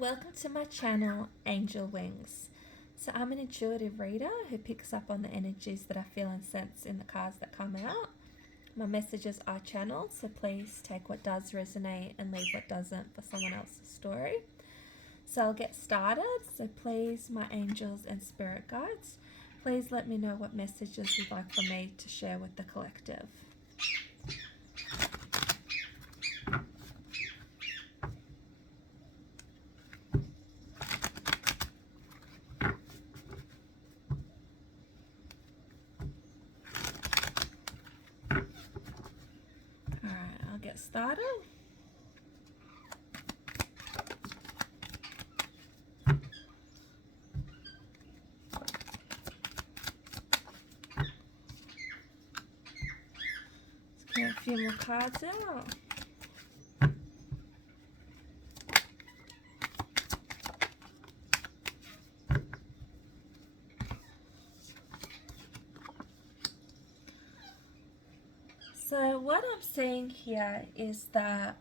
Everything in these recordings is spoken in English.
welcome to my channel, Angel Wings. So I'm an intuitive reader who picks up on the energies that I feel and sense in the cards that come out. My messages are channeled, so please take what does resonate and leave what doesn't for someone else's story. So I'll get started, so please, my angels and spirit guides, please let me know what messages you'd like for me to share with the collective. Alright, I'll get started. Let's get a few more cards out. So what I'm seeing here is that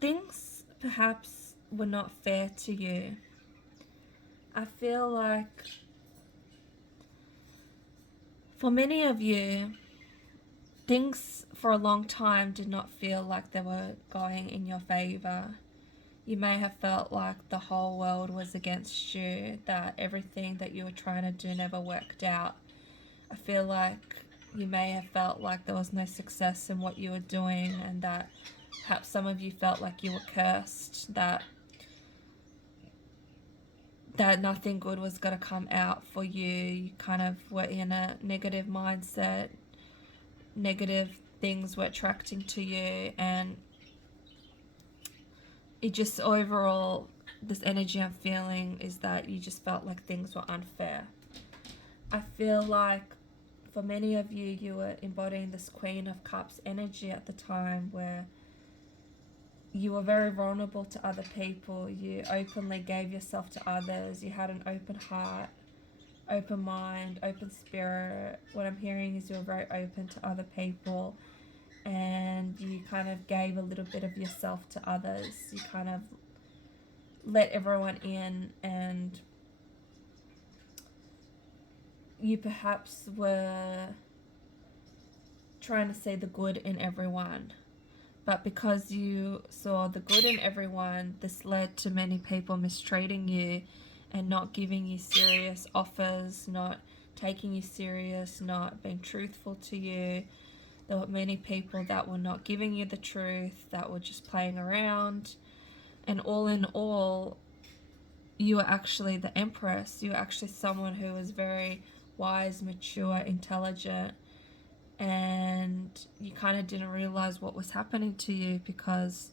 things perhaps were not fair to you. I feel like for many of you, things for a long time did not feel like they were going in your favor. You may have felt like the whole world was against you, that everything that you were trying to do never worked out. I feel like you may have felt like there was no success in what you were doing, and that perhaps some of you felt like you were cursed, that nothing good was going to come out for you. You kind of were in a negative mindset, negative things were attracting to you, and it just overall, this energy I'm feeling is that you just felt like things were unfair. I feel like for many of you, you were embodying this Queen of Cups energy at the time, where you were very vulnerable to other people. You openly gave yourself to others. You had an open heart, open mind, open spirit. What I'm hearing is you were very open to other people, and you kind of gave a little bit of yourself to others. You kind of let everyone in, and you perhaps were trying to see the good in everyone. But because you saw the good in everyone, this led to many people mistreating you and not giving you serious offers, not taking you serious, not being truthful to you. There were many people that were not giving you the truth, that were just playing around. And all in all, you were actually the Empress. You were actually someone who was very wise, mature, intelligent, and you kind of didn't realize what was happening to you because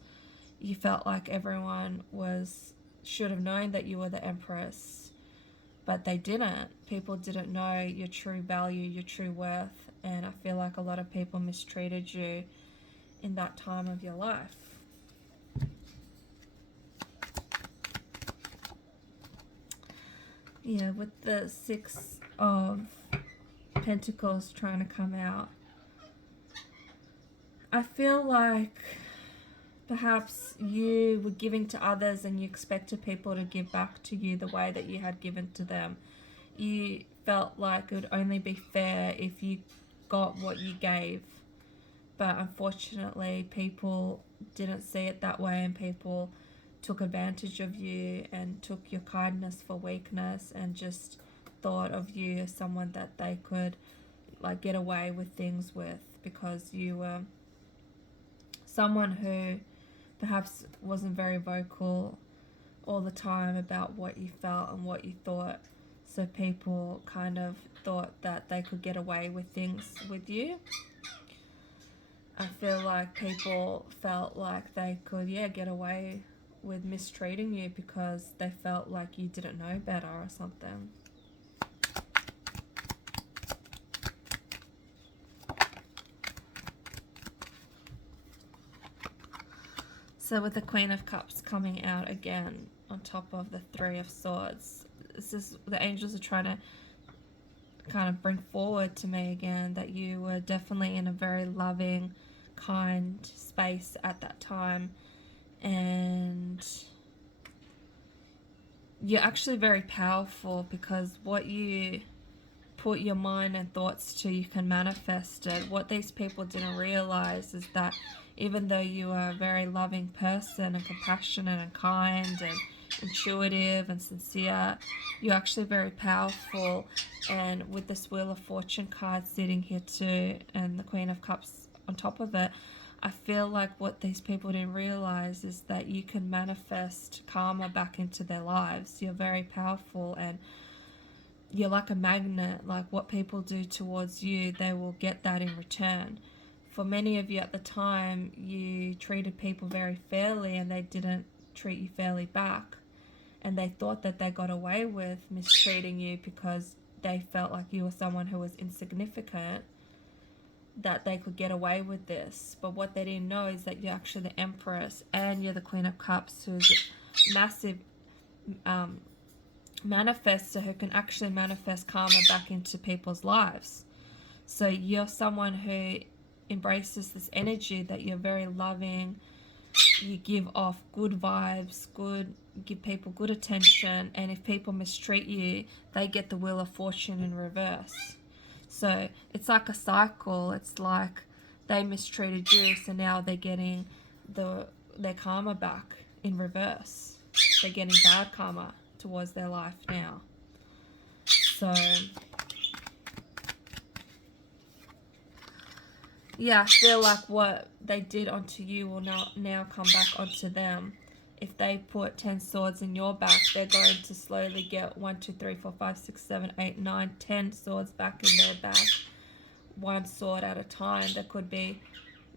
you felt like everyone should have known that you were the Empress, but they didn't. People didn't know your true value, your true worth, and I feel like a lot of people mistreated you in that time of your life. Yeah, with the Six of Pentacles trying to come out, I feel like perhaps you were giving to others and you expected people to give back to you the way that you had given to them. You felt like it would only be fair if you got what you gave, but unfortunately people didn't see it that way, and people took advantage of you and took your kindness for weakness and just thought of you as someone that they could like get away with things with, because you were someone who perhaps wasn't very vocal all the time about what you felt and what you thought. So people kind of thought that they could get away with things with you. I feel like people felt like they could, get away with mistreating you because they felt like you didn't know better or something. So with the Queen of Cups coming out again on top of the Three of Swords, this is the angels are trying to kind of bring forward to me again that you were definitely in a very loving, kind space at that time, and you're actually very powerful, because what you put your mind and thoughts to, you can manifest it. What these people didn't realize is that even though you are a very loving person and compassionate and kind and intuitive and sincere, you're actually very powerful. And with this Wheel of Fortune card sitting here too, and the Queen of Cups on top of it, I feel like what these people didn't realize is that you can manifest karma back into their lives. You're very powerful, and you're like a magnet. Like what people do towards you, they will get that in return. For many of you at the time, you treated people very fairly and they didn't treat you fairly back. And they thought that they got away with mistreating you because they felt like you were someone who was insignificant, that they could get away with this. But what they didn't know is that you're actually the Empress and you're the Queen of Cups, who's a massive manifester, who can actually manifest karma back into people's lives. So you're someone who embraces this energy, that you're very loving, you give off good vibes, give people good attention, and if people mistreat you, they get the Wheel of Fortune in reverse. So it's like a cycle. It's like they mistreated you, so now they're getting their karma back in reverse. They're getting bad karma towards their life now. So yeah, I feel like what they did onto you will now come back onto them. If they put 10 swords in your back, they're going to slowly get 1, 2, 3, 4, 5, 6, 7, 8, 9, 10 swords back in their back. One sword at a time. There could be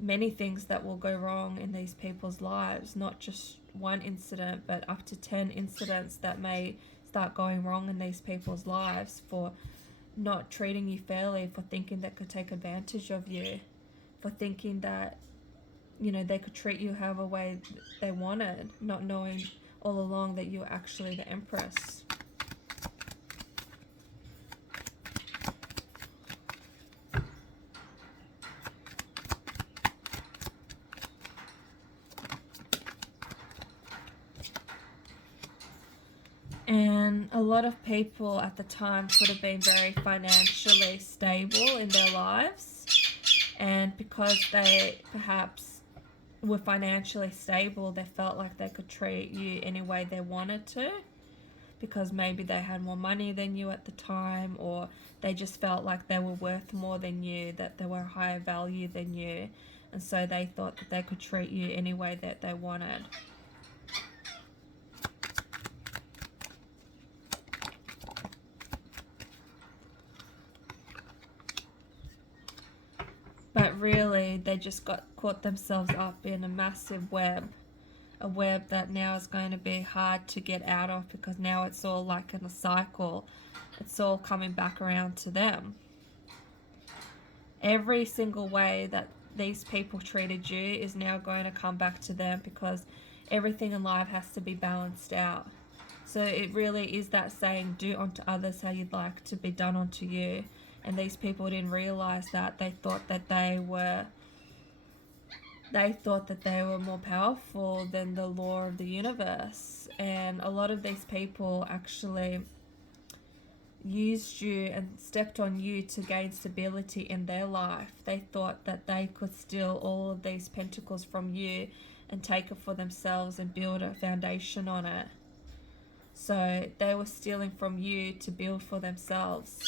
many things that will go wrong in these people's lives. Not just one incident, but up to 10 incidents that may start going wrong in these people's lives, for not treating you fairly, for thinking they could take advantage of you, for thinking that, you know, they could treat you however way they wanted, not knowing all along that you were actually the Empress. And a lot of people at the time could have been very financially stable in their lives, and because they perhaps were financially stable, they felt like they could treat you any way they wanted to, because maybe they had more money than you at the time, or they just felt like they were worth more than you, that they were higher value than you, and so they thought that they could treat you any way that they wanted. But really, they just caught themselves up in a massive web. A web that now is going to be hard to get out of, because now it's all like in a cycle. It's all coming back around to them. Every single way that these people treated you is now going to come back to them, because everything in life has to be balanced out. So it really is that saying, do unto others how you'd like to be done unto you. And these people didn't realize that. They thought that they were more powerful than the law of the universe. And a lot of these people actually used you and stepped on you to gain stability in their life. They thought that they could steal all of these pentacles from you and take it for themselves and build a foundation on it. So they were stealing from you to build for themselves.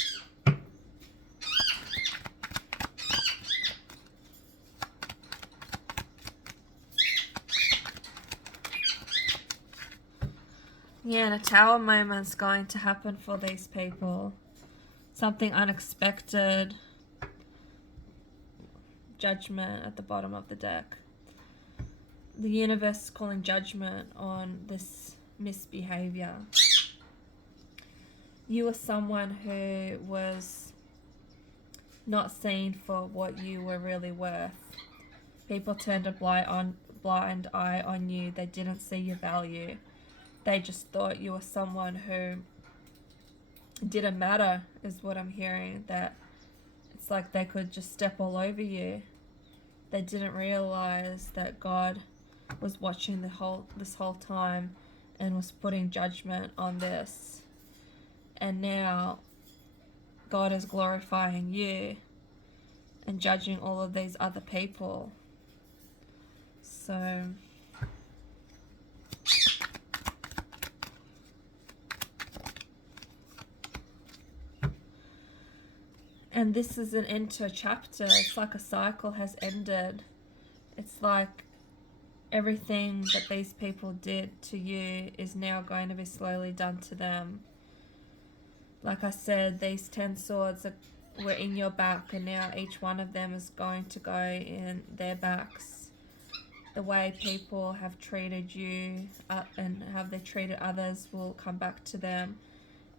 Yeah, and a tower moment's going to happen for these people. Something unexpected. Judgment at the bottom of the deck. The universe is calling judgment on this misbehavior. You were someone who was not seen for what you were really worth. People turned a blind eye on you. They didn't see your value. They just thought you were someone who didn't matter, is what I'm hearing. That it's like they could just step all over you. They didn't realize that God was watching this whole time and was putting judgment on this. And now God is glorifying you and judging all of these other people. So and this is an end to a chapter. It's like a cycle has ended. It's like everything that these people did to you is now going to be slowly done to them. Like I said, these 10 swords were in your back, and now each one of them is going to go in their backs. The way people have treated you and how they treated others will come back to them,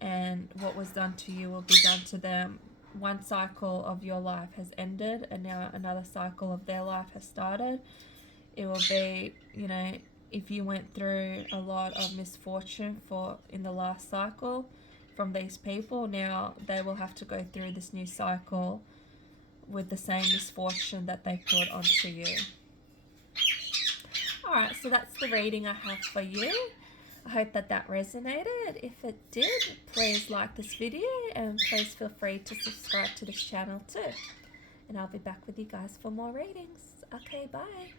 and what was done to you will be done to them. One cycle of your life has ended, and now another cycle of their life has started. It will be, you know, if you went through a lot of misfortune in the last cycle from these people, now they will have to go through this new cycle with the same misfortune that they put onto you. Alright, so that's the reading I have for you. I hope that resonated. If it did, please like this video and please feel free to subscribe to this channel too. And I'll be back with you guys for more readings. Okay, bye.